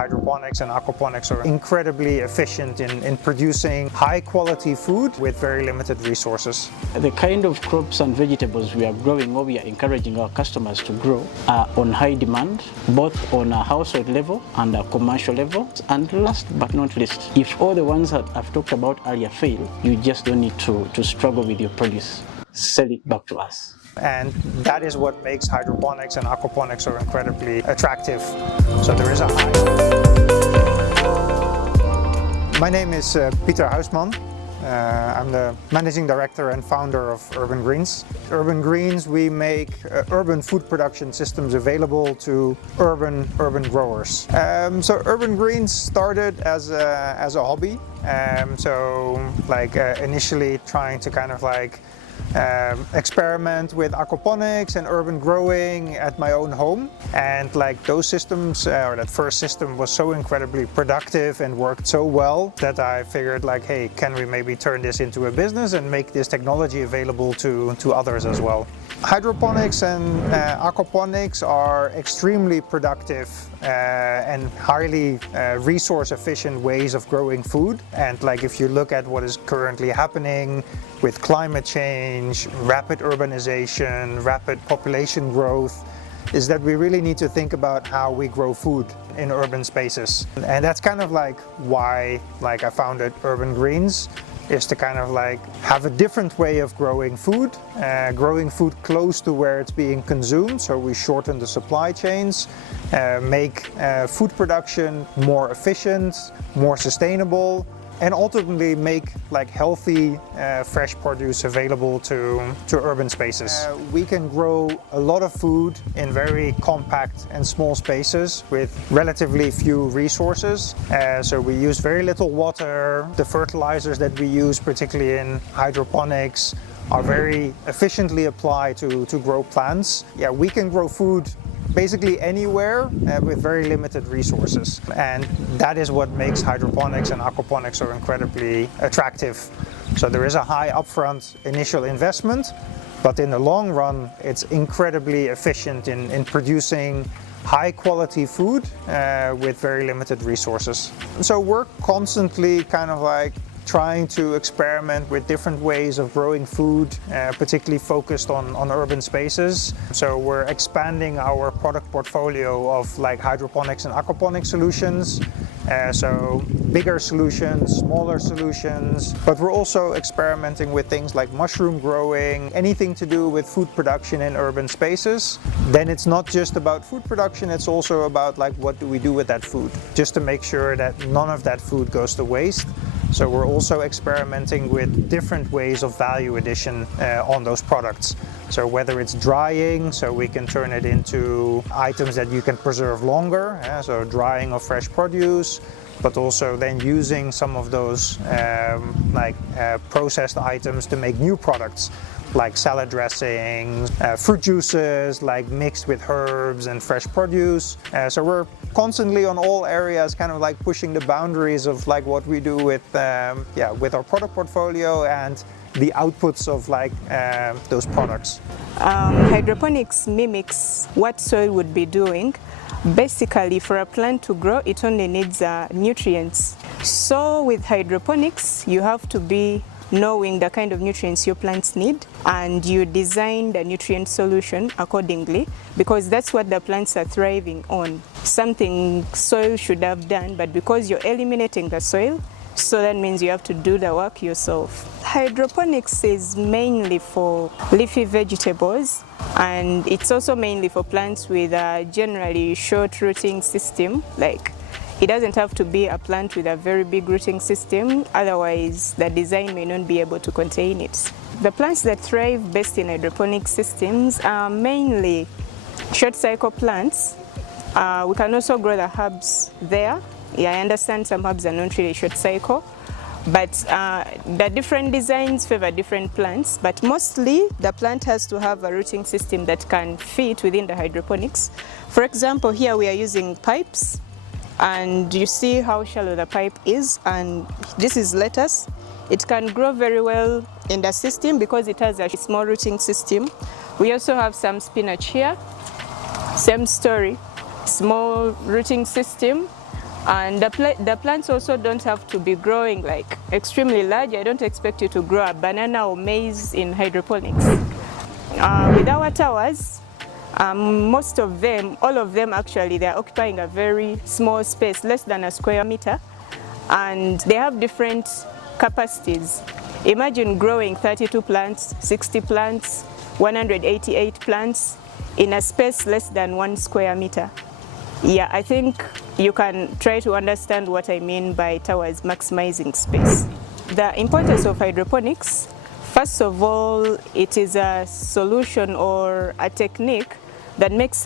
hydroponics and aquaponics are incredibly efficient in producing high quality food with very limited resources. The kind of crops and vegetables we are growing or we are encouraging our customers to grow are on high demand, both on a household level and a commercial level. And last but not least, if all the ones that I've talked about earlier fail, you just don't need to struggle with your produce. Sell it back to us. And that is what makes hydroponics and aquaponics so incredibly attractive. So there is a high... My name is Pieter Huisman. I'm the Managing Director and founder of Urban Greens. Urban Greens, we make urban food production systems available to urban growers. So Urban Greens started as a hobby. Initially trying to kind of experiment with aquaponics and urban growing at my own home, and those systems, or that first system was so incredibly productive and worked so well that I figured hey, can we maybe turn this into a business and make this technology available to others as well. Hydroponics and aquaponics are extremely productive and highly resource efficient ways of growing food. And if you look at what is currently happening with climate change, rapid urbanization, rapid population growth, is that we really need to think about how we grow food in urban spaces. And that's kind of why I founded Urban Greens, is to kind of have a different way of growing food close to where it's being consumed. So we shorten the supply chains, make food production more efficient, more sustainable, and ultimately make healthy, fresh produce available to urban spaces. We can grow a lot of food in very compact and small spaces with relatively few resources. So we use very little water. The fertilizers that we use, particularly in hydroponics, are very efficiently applied to grow plants. Yeah, we can grow food basically anywhere with very limited resources. And that is what makes hydroponics and aquaponics so incredibly attractive. So there is a high upfront initial investment, but in the long run, it's incredibly efficient in producing high quality food with very limited resources. So we're constantly kind of trying to experiment with different ways of growing food, particularly focused on urban spaces. So we're expanding our product portfolio of hydroponics and aquaponics solutions. So bigger solutions, smaller solutions, but we're also experimenting with things like mushroom growing, anything to do with food production in urban spaces. Then it's not just about food production, it's also about what do we do with that food, just to make sure that none of that food goes to waste. So we're also experimenting with different ways of value addition on those products. So whether it's drying, so we can turn it into items that you can preserve longer, so drying of fresh produce, but also then using some of those processed items to make new products, like salad dressings, fruit juices, mixed with herbs and fresh produce. So we're constantly on all areas kind of pushing the boundaries of what we do with our product portfolio and the outputs of those products. Hydroponics mimics what soil would be doing. Basically, for a plant to grow, it only needs nutrients. So with hydroponics, you have to be knowing the kind of nutrients your plants need, and you design the nutrient solution accordingly, because that's what the plants are thriving on. Something soil should have done, but because you're eliminating the soil, so that means you have to do the work yourself. Hydroponics is mainly for leafy vegetables, and it's also mainly for plants with a generally short rooting system. It doesn't have to be a plant with a very big rooting system, otherwise the design may not be able to contain it. The plants that thrive best in hydroponic systems are mainly short cycle plants. We can also grow the herbs there. Yeah, I understand some herbs are not really short cycle, but the different designs favor different plants, but mostly the plant has to have a rooting system that can fit within the hydroponics. For example, here we are using pipes, and you see how shallow the pipe is, and this is lettuce. It can grow very well in the system because it has a small rooting system. We also have some spinach here, same story, small rooting system, And the plants also don't have to be growing like extremely large. I don't expect you to grow a banana or maize in hydroponics. With our towers, most of them, all of them actually, they're occupying a very small space, less than a square meter, and they have different capacities. Imagine growing 32 plants, 60 plants, 188 plants in a space less than 1 square meter. Yeah, I think you can try to understand what I mean by towers maximizing space. The importance of hydroponics, first of all, it is a solution or a technique that makes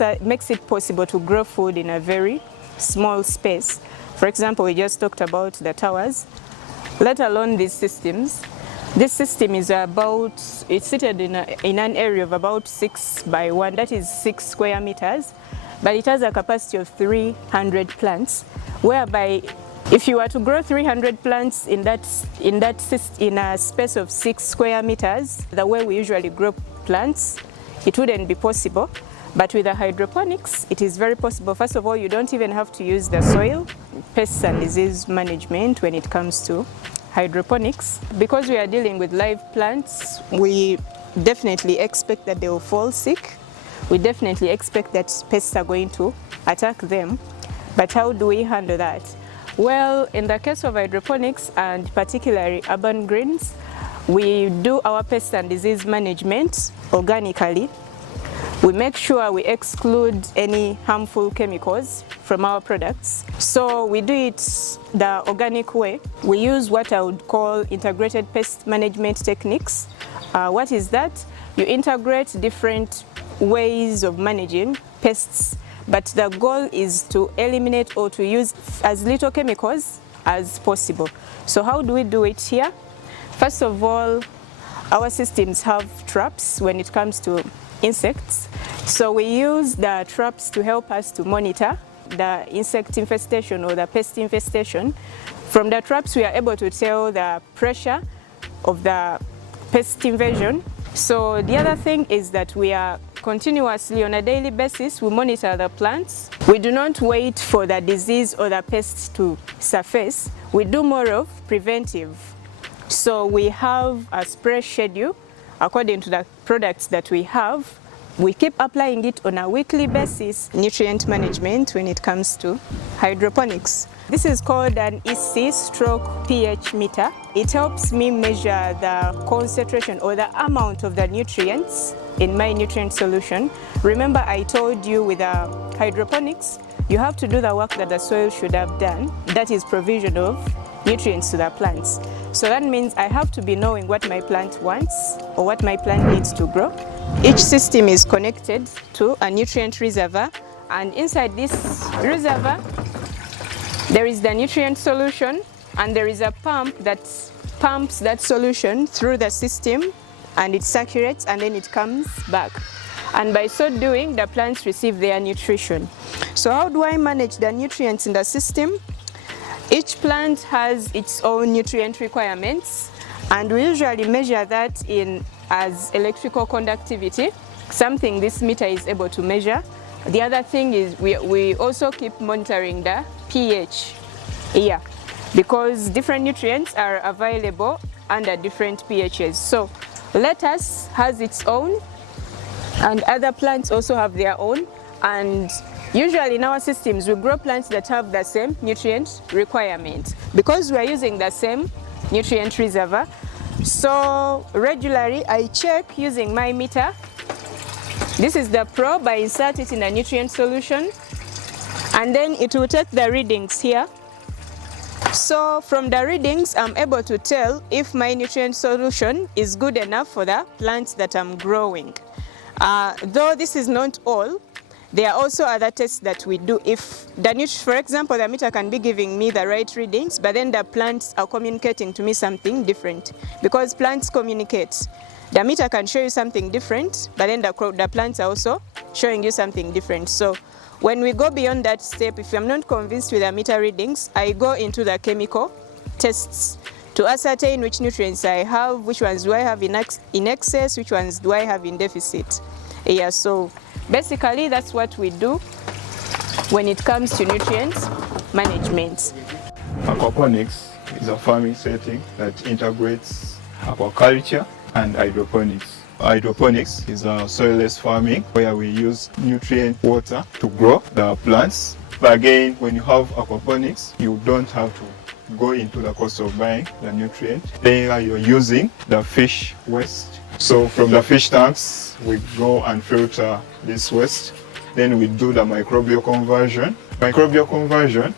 it possible to grow food in a very small space. For example, we just talked about the towers, let alone these systems. This system is it's seated in an area of about 6 by 1, that is 6 square meters, but it has a capacity of 300 plants, whereby if you were to grow 300 plants in a space of 6 square meters, the way we usually grow plants, it wouldn't be possible. But with the hydroponics, it is very possible. First of all, you don't even have to use the soil, pests and disease management when it comes to hydroponics. Because we are dealing with live plants, we definitely expect that they will fall sick. We definitely expect that pests are going to attack them. But how do we handle that? Well, in the case of hydroponics and particularly urban greens, we do our pest and disease management organically. We make sure we exclude any harmful chemicals from our products. So we do it the organic way. We use what I would call integrated pest management techniques. What is that? You integrate different ways of managing pests, but the goal is to eliminate or to use as little chemicals as possible. So how do we do it here? First of all, our systems have traps when it comes to insects. So we use the traps to help us to monitor the insect infestation or the pest infestation. From the traps, we are able to tell the pressure of the pest invasion. So the other thing is that we are continuously, on a daily basis, we monitor the plants. We do not wait for the disease or the pest to surface. We do more of preventive. So we have a spray schedule according to the products that we have. We keep applying it on a weekly basis. Nutrient management when it comes to hydroponics. This is called an EC/pH meter. It helps me measure the concentration or the amount of the nutrients in my nutrient solution. Remember, I told you with hydroponics, you have to do the work that the soil should have done. That is provision of nutrients to the plants. So that means I have to be knowing what my plant wants or what my plant needs to grow. Each system is connected to a nutrient reservoir, and inside this reservoir there is the nutrient solution, and there is a pump that pumps that solution through the system, and it circulates and then it comes back. And by so doing, the plants receive their nutrition. So how do I manage the nutrients in the system? Each plant has its own nutrient requirements, and we usually measure that as electrical conductivity, something this meter is able to measure. The other thing is we also keep monitoring the pH here, because different nutrients are available under different pHs. So lettuce has its own, and other plants also have their own, and usually in our systems we grow plants that have the same nutrient requirement because we are using the same nutrient reservoir. So regularly I check using my meter. This is the probe. I insert it in a nutrient solution, and then it will take the readings here. So from the readings, I'm able to tell if my nutrient solution is good enough for the plants that I'm growing. Though this is not all, there are also other tests that we do. If for example, the meter can be giving me the right readings, but then the plants are communicating to me something different, because plants communicate. The meter can show you something different, but then the plants are also showing you something different. So when we go beyond that step, if I'm not convinced with the meter readings, I go into the chemical tests to ascertain which nutrients I have, which ones do I have in excess, which ones do I have in deficit. Yeah, so basically that's what we do when it comes to nutrients management. Aquaponics is a farming setting that integrates aquaculture and hydroponics. Hydroponics is a soilless farming where we use nutrient water to grow the plants. But again, when you have aquaponics, you don't have to go into the cost of buying the nutrient. There you're using the fish waste. So from the fish tanks, we go and filter this waste. Then we do the microbial conversion. Microbial conversion,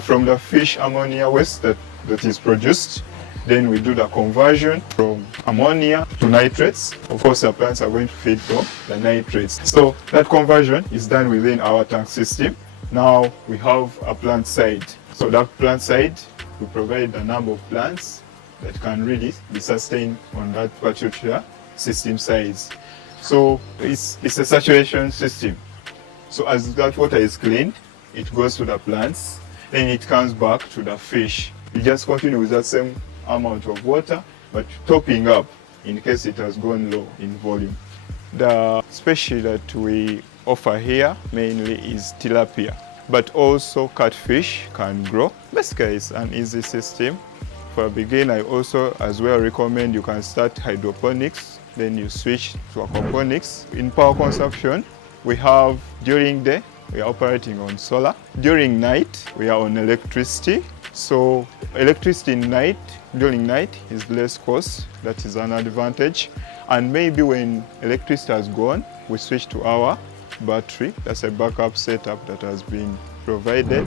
from the fish ammonia waste that is produced. Then we do the conversion from ammonia to nitrates. Of course, the plants are going to feed from the nitrates. So that conversion is done within our tank system. Now we have a plant side. So that plant side, we provide the number of plants that can really be sustained on that particular system size. So it's a saturation system. So as that water is cleaned, it goes to the plants, then it comes back to the fish. You just continue with that same amount of water, but topping up in case it has gone low in volume. The species that we offer here mainly is tilapia, but also catfish can grow. Basically, it's an easy system. For a beginner, I also as well recommend you can start hydroponics, then you switch to aquaponics. In power consumption, we have during day, we are operating on solar. During night, we are on electricity. So electricity during night is less cost. That is an advantage. And maybe when electricity has gone, we switch to our battery. That's a backup setup that has been provided.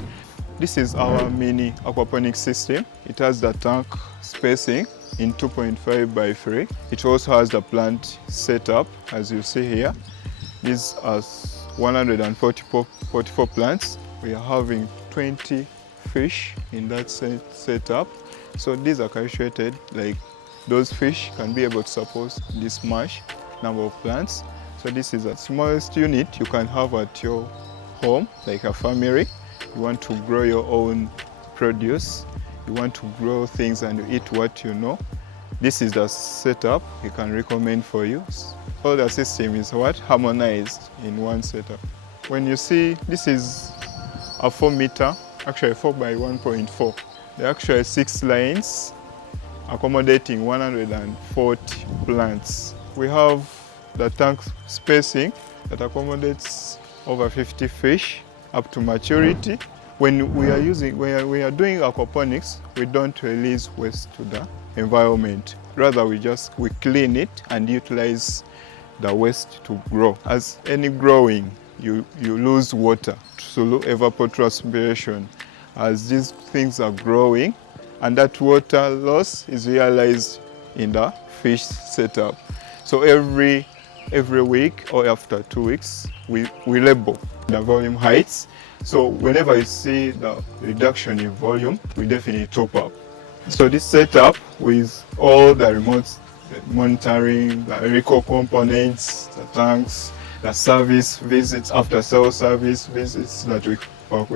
This is our mini aquaponics system. It has the tank spacing in 2.5 by 3. It also has the plant setup, as you see here. These are 144 plants. We are having 20 fish in that setup. So these are calculated, like those fish can be able to support this much number of plants. So this is the smallest unit you can have at your home, like a family. You want to grow your own produce. You want to grow things and eat what you know. This is the setup we can recommend for you. All the system is harmonized in one setup. When you see, this is a 4 meter, actually 4 by 1.4. There are actually 6 lines accommodating 140 plants. We have the tank spacing that accommodates over 50 fish up to maturity. When we are doing aquaponics, we don't release waste to the environment. Rather, we clean it and utilize the waste to grow. As any growing, you lose water through evapotranspiration as these things are growing, and that water loss is realized in the fish setup. So every week or after 2 weeks, we label the volume heights. So whenever you see the reduction in volume, we definitely top up. So this setup with all the remote monitoring, the electrical components, the tanks, the service visits, after sale service visits that we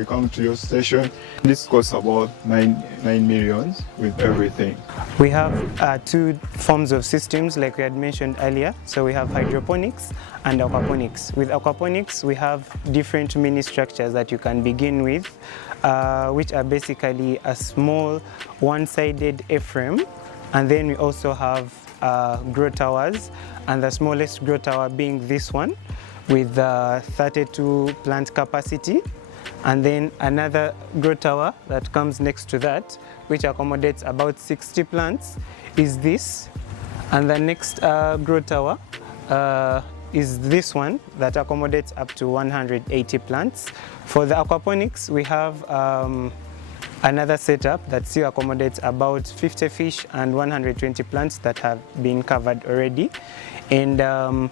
come to your station. This costs about 9 million with everything. We have 2 forms of systems like we had mentioned earlier. So we have hydroponics and aquaponics. With aquaponics, we have different mini structures that you can begin with, which are basically a small one-sided A-frame. And then we also have grow towers, and the smallest grow tower being this one with 32 plant capacity. And then another grow tower that comes next to that, which accommodates about 60 plants, is this. And the next grow tower is this one that accommodates up to 180 plants. For the aquaponics, we have another setup that still accommodates about 50 fish and 120 plants that have been covered already. And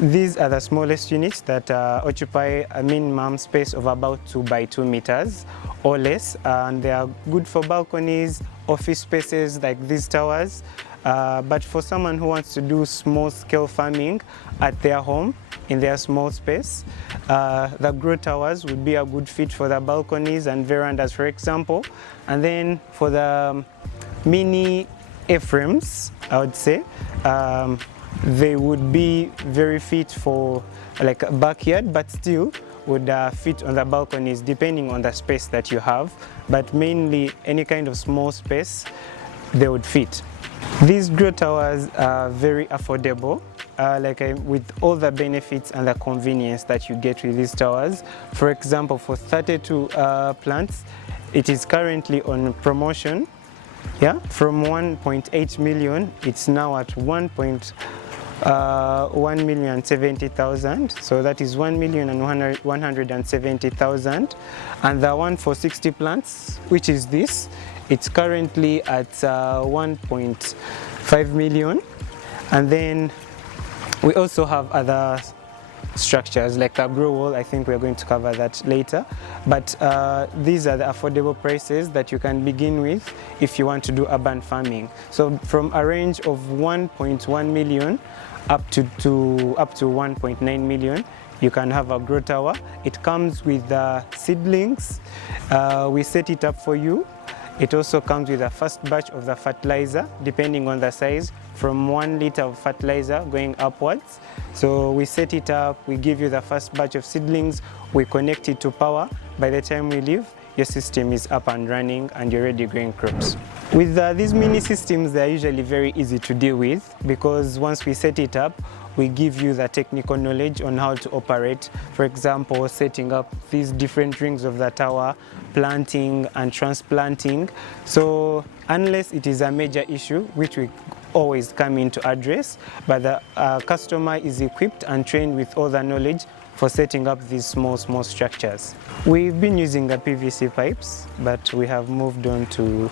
these are the smallest units that occupy a minimum space of about 2 by 2 meters or less. And they are good for balconies, office spaces like these towers. But for someone who wants to do small-scale farming at their home, in their small space, the grow towers would be a good fit for the balconies and verandas, for example. And then for the mini A-frames, I would say, they would be very fit for like a backyard, but still would fit on the balconies depending on the space that you have, but mainly any kind of small space they would fit. These grow towers are very affordable, with all the benefits and the convenience that you get with these towers. For example, for 32 plants, it is currently on promotion. Yeah, from 1.8 million, it's now at 1,170,000. So that is 1,170,000. And the one for 60 plants, which is this, it's currently at 1.5 million. And then we also have other structures like a grow wall. I think we're going to cover that later. But these are the affordable prices that you can begin with if you want to do urban farming. So from a range of 1.1 million up to 1.9 million, you can have a grow tower. It comes with seedlings. We set it up for you. It also comes with a first batch of the fertilizer, depending on the size, from 1 liter of fertilizer going upwards. So we set it up, we give you the first batch of seedlings, we connect it to power. By the time we leave, your system is up and running and you're already growing crops. With these mini systems, they're usually very easy to deal with, because once we set it up, we give you the technical knowledge on how to operate. For example, setting up these different rings of the tower, planting and transplanting. So unless it is a major issue, which we always come in to address, but the customer is equipped and trained with all the knowledge for setting up these small structures. We've been using the PVC pipes, but we have moved on to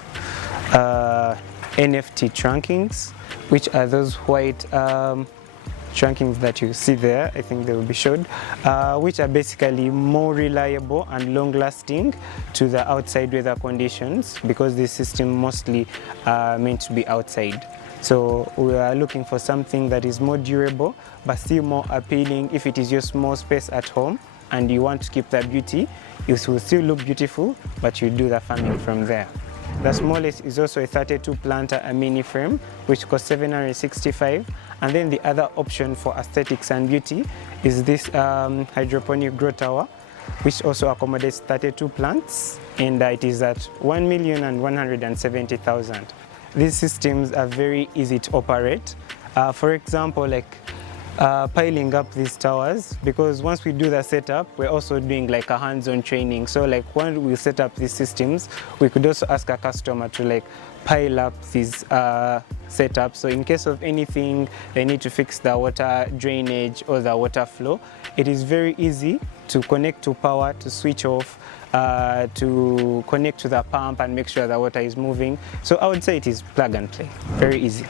NFT trunkings, which are those white trunkings that you see there. I think they will be showed, which are basically more reliable and long-lasting to the outside weather conditions, because this system mostly meant to be outside. So we are looking for something that is more durable but still more appealing if it is your small space at home and you want to keep the beauty. It will still look beautiful, but you do the farming from there. The smallest is also a 32 planter, a mini frame, which costs 765. And then the other option for aesthetics and beauty is this hydroponic grow tower, which also accommodates 32 plants, and it is at 1,170,000. These systems are very easy to operate. For example, piling up these towers, because once we do the setup, we're also doing like a hands-on training. So when we set up these systems, we could also ask a customer to pile up these setups. So in case of anything, they need to fix the water drainage or the water flow, it is very easy to connect to power, to switch off, to connect to the pump and make sure the water is moving. So I would say it is plug and play, very easy.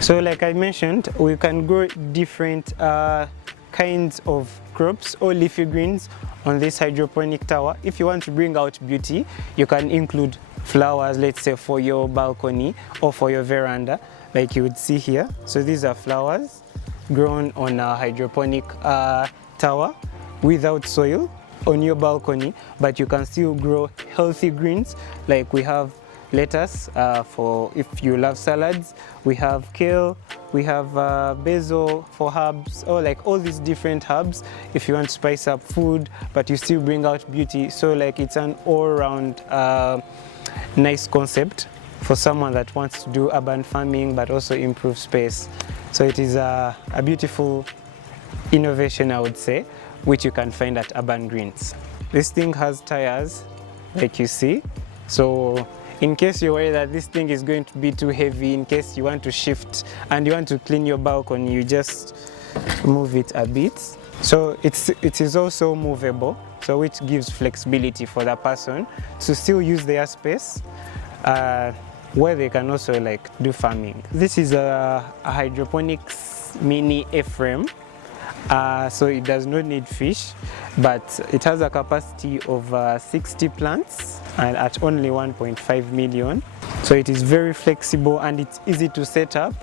So like I mentioned, we can grow different kinds of crops or leafy greens on this hydroponic tower. If you want to bring out beauty, you can include flowers, let's say for your balcony or for your veranda, like you would see here. So these are flowers grown on a hydroponic tower without soil on your balcony, but you can still grow healthy greens. Like we have lettuce for if you love salads, we have kale, we have basil for herbs, or all these different herbs if you want to spice up food but you still bring out beauty. So it's an all-round nice concept for someone that wants to do urban farming but also improve space. So it is a beautiful innovation, I would say, which you can find at Urban Greens. This thing has tires, like you see. So in case you're worried that this thing is going to be too heavy, in case you want to shift and you want to clean your balcony, you just move it a bit. So it is also movable, so which gives flexibility for the person to still use their space where they can also do farming. This is a hydroponics mini A-frame. So it does not need fish, but it has a capacity of 60 plants and at only 1.5 million. So it is very flexible and it's easy to set up.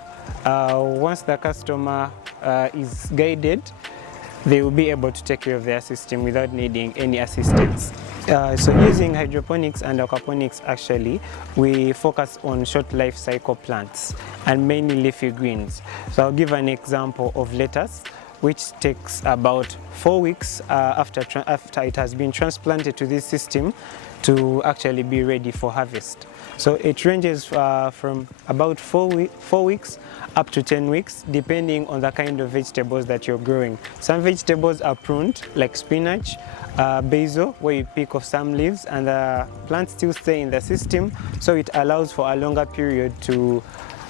Once the customer is guided, they will be able to take care of their system without needing any assistance. So using hydroponics and aquaponics, actually, we focus on short life cycle plants and mainly leafy greens. So I'll give an example of lettuce. which takes about 4 weeks after it has been transplanted to this system to actually be ready for harvest. So it ranges from about 4 weeks up to 10 weeks, depending on the kind of vegetables that you're growing. Some vegetables are pruned, like spinach, basil, where you pick off some leaves and the plants still stay in the system, so it allows for a longer period to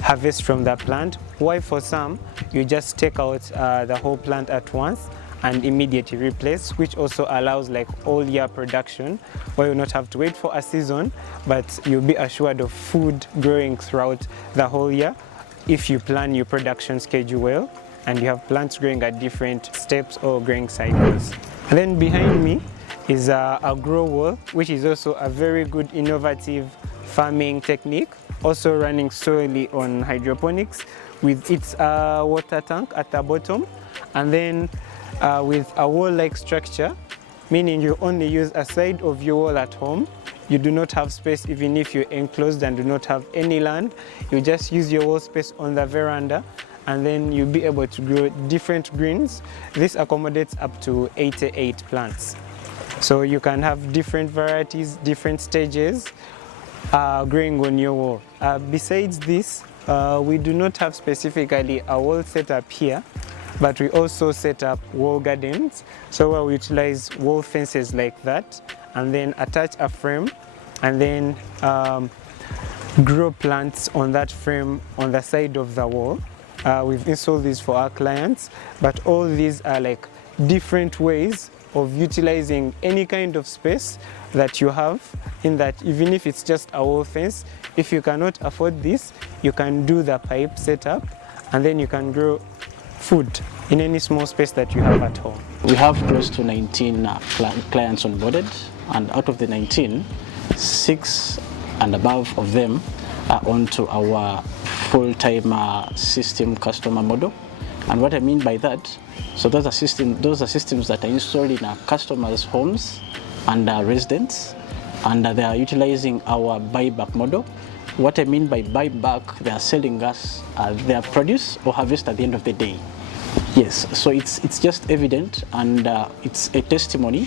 harvest from the plant. While for some, you just take out the whole plant at once and immediately replace, which also allows like all year production, where you not have to wait for a season, but you'll be assured of food growing throughout the whole year if you plan your production schedule well and you have plants growing at different steps or growing cycles. And then behind me is a grow wall, which is also a very good innovative farming technique, also running solely on hydroponics with its water tank at the bottom, and then with a wall-like structure, meaning you only use a side of your wall at home. You do not have space even if you're enclosed and do not have any land. You just use your wall space on the veranda, and then you'll be able to grow different greens. This accommodates up to 88 plants. So you can have different varieties, different stages growing on your wall. Besides this, we do not have specifically a wall setup here, but we also set up wall gardens. So we'll utilize wall fences like that, and then attach a frame, and then grow plants on that frame on the side of the wall. We've installed these for our clients, but all these are like different ways of utilizing any kind of space that you have, in that even if it's just a wall fence, if you cannot afford this, you can do the pipe setup, and then you can grow food in any small space that you have at home. We have close to 19 clients onboarded, and out of the 19, 6 and above of them are onto our full-time system customer model. And what I mean by that, so those are systems that are installed in our customers' homes and residents, and they are utilizing our buyback model. What I mean by buyback, they are selling us their produce or harvest at the end of the day. Yes, so it's just evident, and it's a testimony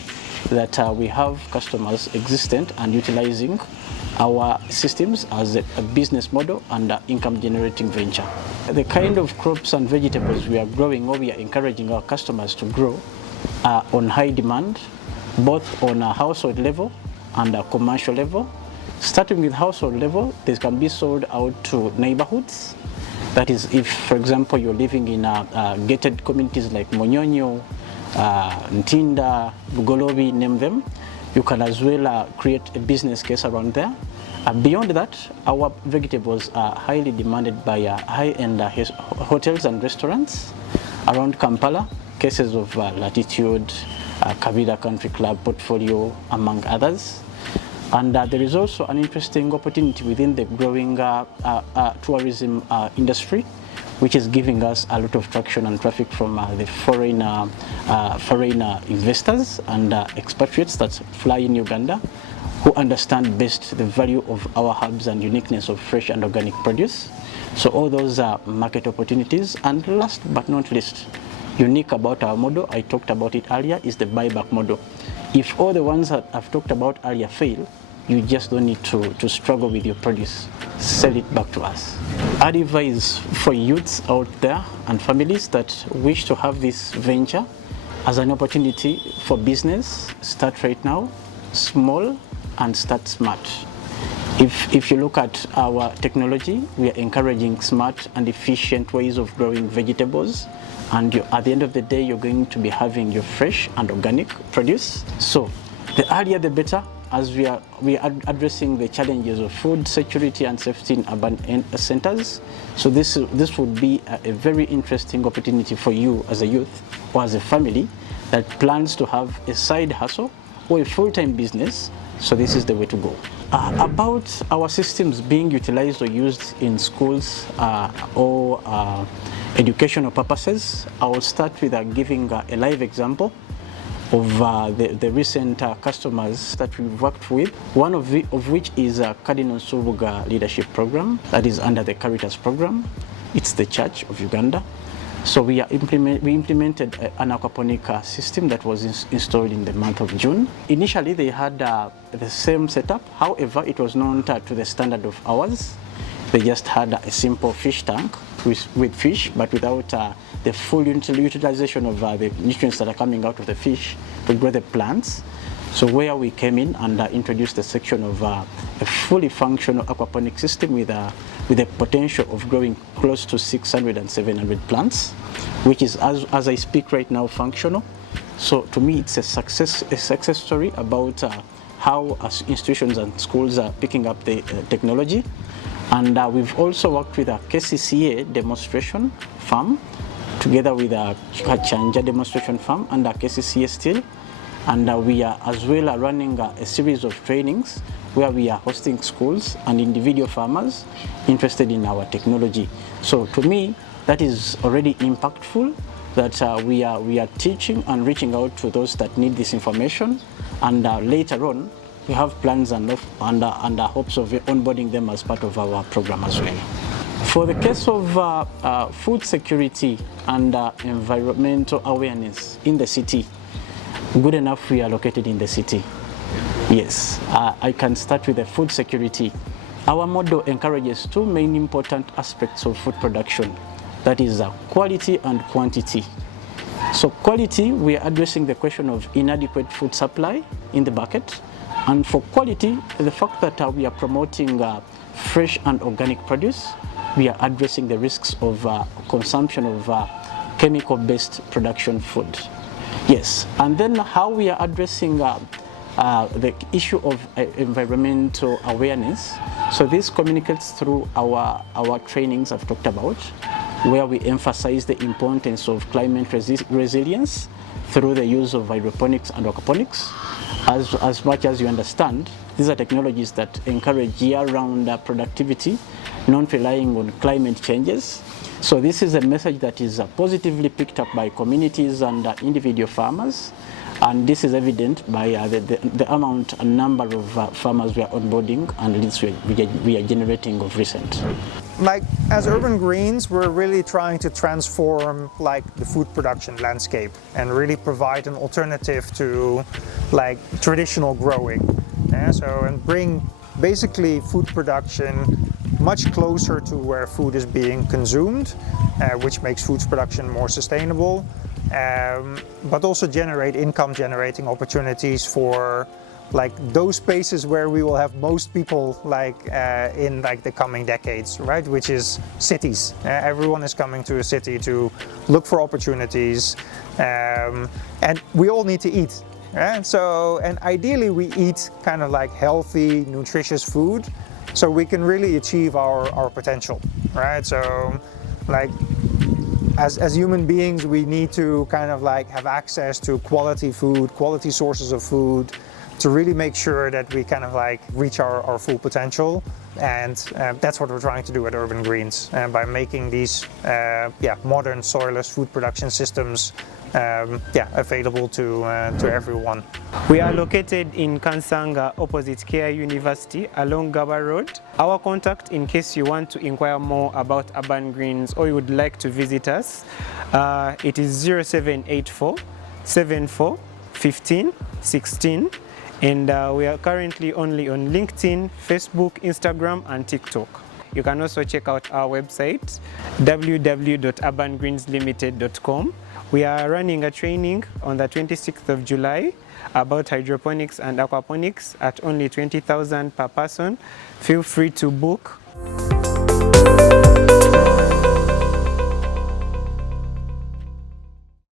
that we have customers existent and utilizing our systems as a business model and income generating venture. The kind of crops and vegetables we are growing, or we are encouraging our customers to grow, are on high demand, both on a household level and a commercial level. Starting with household level, they can be sold out to neighborhoods. That is, if, for example, you're living in gated communities like Monyonyo, Ntinda, Bugolobi, name them, you can as well create a business case around there. Beyond that, our vegetables are highly demanded by high-end hotels and restaurants around Kampala, cases of Latitude, Kavira Country Club, Portfolio, among others. And there is also an interesting opportunity within the growing tourism industry, which is giving us a lot of traction and traffic from the foreign investors and expatriates that fly in Uganda, who understand best the value of our herbs and uniqueness of fresh and organic produce. So all those are market opportunities. And last but not least, unique about our model, I talked about it earlier, is the buyback model. If all the ones that I've talked about earlier fail, you just don't need to struggle with your produce. Sell it back to us. Our advice for youths out there and families that wish to have this venture as an opportunity for business: start right now, small, and start smart. If you look at our technology, we are encouraging smart and efficient ways of growing vegetables, and at the end of the day, you're going to be having your fresh and organic produce. So the earlier the better, as we are addressing the challenges of food security and safety in urban centers. So this would be a very interesting opportunity for you as a youth or as a family that plans to have a side hustle or a full-time business. So this is the way to go. About our systems being utilized or used in schools or educational purposes, I will start with giving a live example of the recent customers that we've worked with, one of which is Cardinal Subuga Leadership Program that is under the Caritas program. It's the Church of Uganda. So we implemented an aquaponic system that was installed in the month of June. Initially, they had the same setup. However, it was not to the standard of ours. They just had a simple fish tank with fish, but without the full utilization of the nutrients that are coming out of the fish to grow the plants. So where we came in and introduced a section of a fully functional aquaponic system with a potential of growing close to 600 and 700 plants, which is, as I speak right now, functional. So to me, it's a success story about how institutions and schools are picking up the technology. And we've also worked with a KCCA demonstration farm, together with a Chanja demonstration farm and a KCCA still. And we are as well running a series of trainings where we are hosting schools and individual farmers interested in our technology. So to me, that is already impactful, that we are teaching and reaching out to those that need this information. And later on, we have plans and hopes of onboarding them as part of our program as well. For the case of food security and environmental awareness in the city, good enough we are located in the city. Yes, I can start with the food security. Our model encourages two main important aspects of food production, that is quality and quantity. So quality, we are addressing the question of inadequate food supply in the bucket. And for quality, the fact that we are promoting fresh and organic produce, we are addressing the risks of consumption of chemical-based production food. Yes, and then how we are addressing the issue of environmental awareness. So this communicates through our trainings I've talked about, where we emphasize the importance of climate resilience through the use of hydroponics and aquaponics. As much as you understand, these are technologies that encourage year-round productivity, not relying on climate changes. So this is a message that is positively picked up by communities and individual farmers. And this is evident by the amount and number of farmers we are onboarding and leads we are generating of recent. Like, as Urban Greens, we're really trying to transform like the food production landscape and really provide an alternative to like traditional growing. And bring basically food production much closer to where food is being consumed, which makes food production more sustainable, but also generate income generating opportunities for like those spaces where we will have most people like in like the coming decades, right? Which is cities. Everyone is coming to a city to look for opportunities, and we all need to eat. And ideally we eat kind of like healthy, nutritious food, so we can really achieve our potential, right? So like as human beings, we need to kind of like have access to quality food, quality sources of food, to really make sure that we kind of like reach our full potential. And that's what we're trying to do at Urban Greens, by making these modern soilless food production systems available to everyone. We are located in Kansanga, opposite Care University, along Gaba Road. Our contact, in case you want to inquire more about Urban Greens or you would like to visit us, it is 0784 74 15 16. And we are currently only on LinkedIn, Facebook, Instagram, and TikTok. You can also check out our website, www.urbangreens.limited.com. We are running a training on the 26th of July about hydroponics and aquaponics at only 20,000 per person. Feel free to book.